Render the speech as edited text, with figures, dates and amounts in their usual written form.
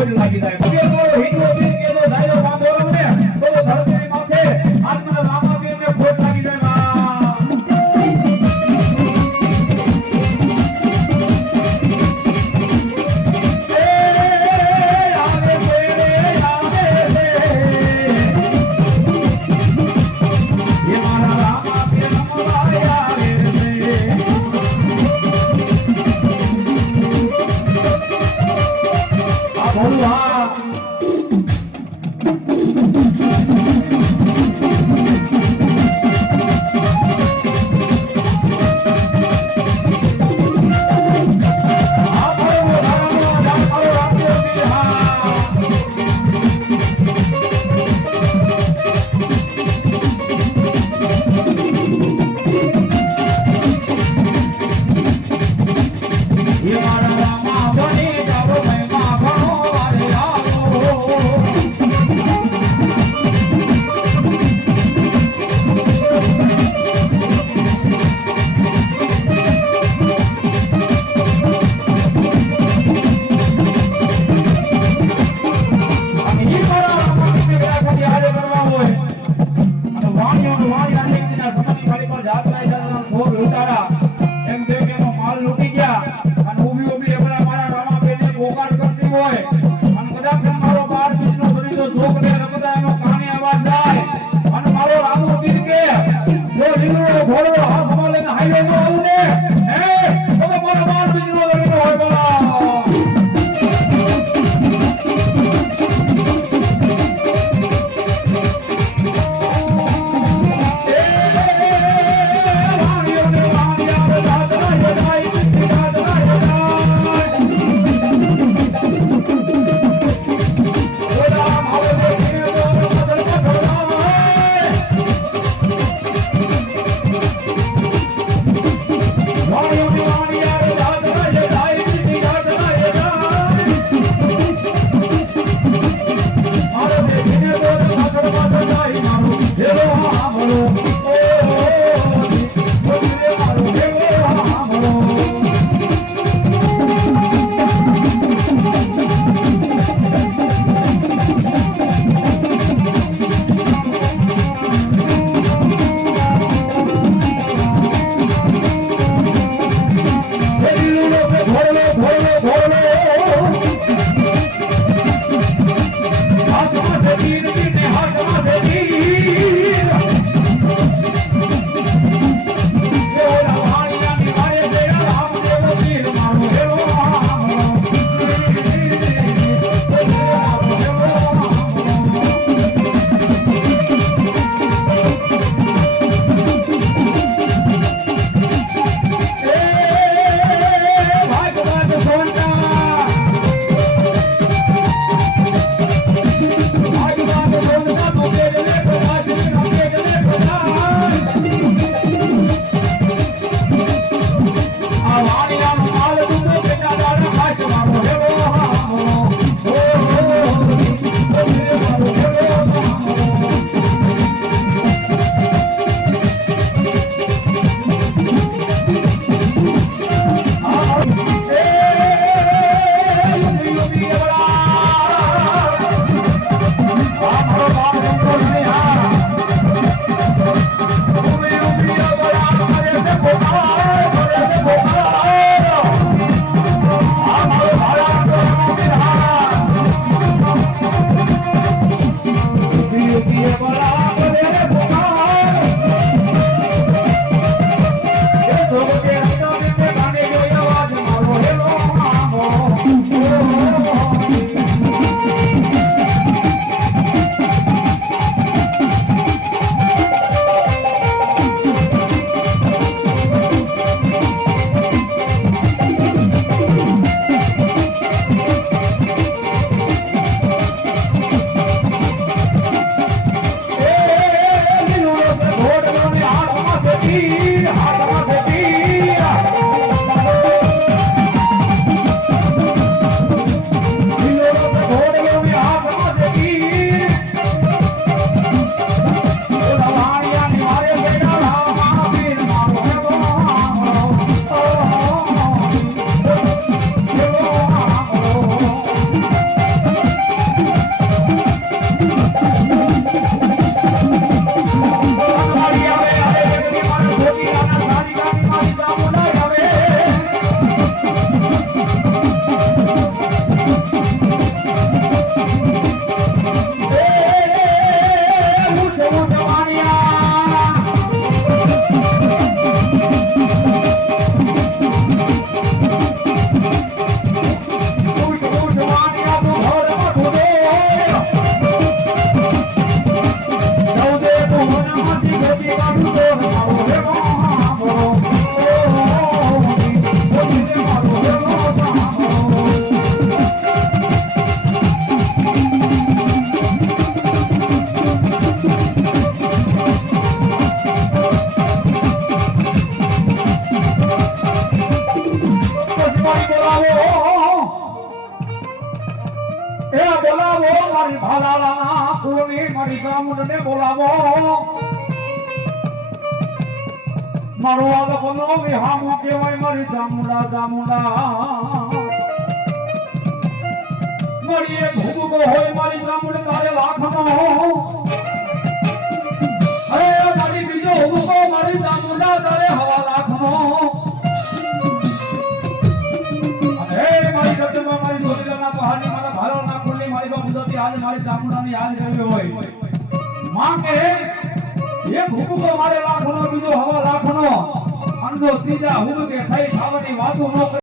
ખોટ લાગી જાય તો હિન્દુ બીજ કે તો ધાયો બાંધો ને તો ધરતી માથે આત્મા રામાબીર ને ખોટ લાગી જાય એ બોલાવો મારી ભાલાલાના કુળની મારી ચામુંડને બોલાવો મારું આલપનો વિહામું કહેવાય મારી ચામુંડા મારી એક ભૂગો હોય મારી ચામુંડ તારે લાખનો અરે મારી બીજો ભૂગો મારી ચામુંડા તારે હવા લાખનો મારી જગતમાં મારી ધોરીના પહાડની મારા ભારોના ખુલ્લી મારી બાબુદતી આજ મારી ચામુંડાની યાદ કરવી હોય માં કે એક હુકુકો મારે લાખનો બીજો હવા લાખનો અંધો ત્રીજા હુકુકે થઈ ખાવાની વાતો ન કરે